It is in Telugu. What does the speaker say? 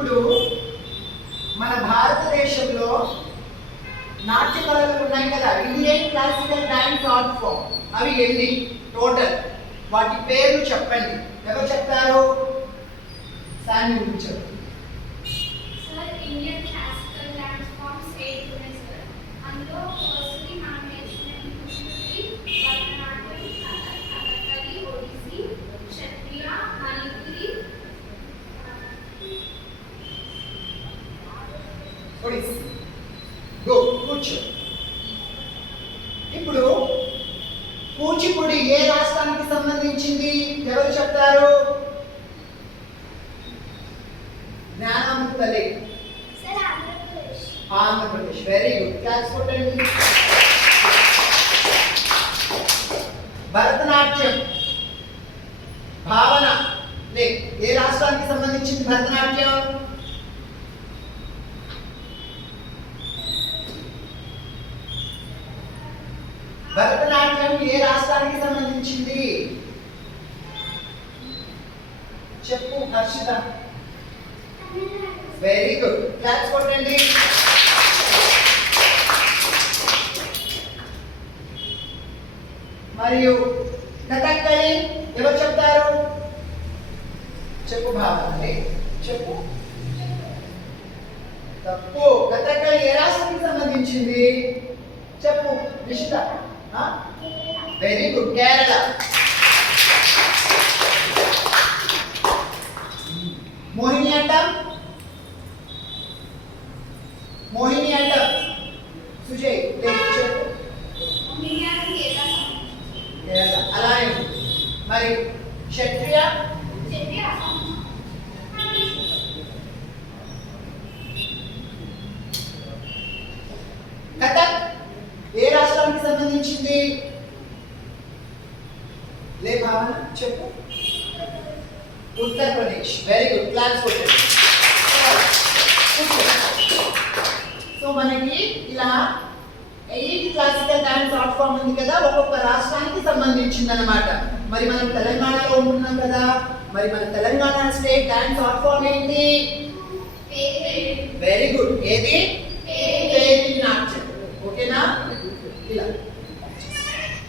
ఇప్పుడు మన భారతదేశంలో నాట్య కళలు ఉన్నాయి కదా, Indian classical dance art form. అవి ఎన్ని టోటల్? వాటి పేర్లు చెప్పండి. ఎవరు చెప్తారు? సామి గురించి. Sir, Indian classical dance forms 8 ఉన్నాయి సార్. అందులో ఫస్ట్లీ మనం నేర్చుకునే కూచిపూడి, భరతనాట్యం, కథకళి, ఒడిస్సీ, క్షత్రియ, మణిపురి. ఒడిస్సీ. గో కూర్చో. ఇప్పుడు కూచిపూడి ఏ రాష్ట్రానికి సంబంధించింది? ఎవరు చెప్తారు? జ్ఞానామృతలే. Sir, Andhra Pradesh. Andhra Pradesh. Very good. Class కొట్టండి. భరతనాట్యం భావన లే ఏ రాష్ట్రానికి సంబంధించింది భరతనాట్యం? భరతనాట్యం ఏ రాష్ట్రానికి సంబంధించింది? చెప్పు హర్షిత. Very good. క్లాస్ కొట్టండి. మరియు కథకళి ఎవరు చెప్తారు? చెప్పు భావన. చెప్పు. తప్పు. కథకళి ఏ రాష్ట్రానికి సంబంధించింది? చెప్పు నిషిత. Very good. కేరళ. మోహిని అట్టం. మోహిని అట్టం. సుజయ్ చెప్పు. కేరళ. అలానే మరి క్షత్రియ. కథక్ ఏ రాష్ట్రానికి సంబంధించింది? లే భావన చెప్పు. ఉత్తరప్రదేశ్. Very good. క్లాస్ కొట్టండి. సో మనకి ఇలా 8 క్లాసికల్ డాన్స్ ఆర్ట్ ఫామ్ ఉంది కదా, ఒక్కొక్క రాష్ట్రానికి సంబంధించింది అనమాట. మరి మనం తెలంగాణలో ఉంటున్నాం కదా, మరి మన Telangana state dance art form ఏంటి? పేరు. Very good. ఏది?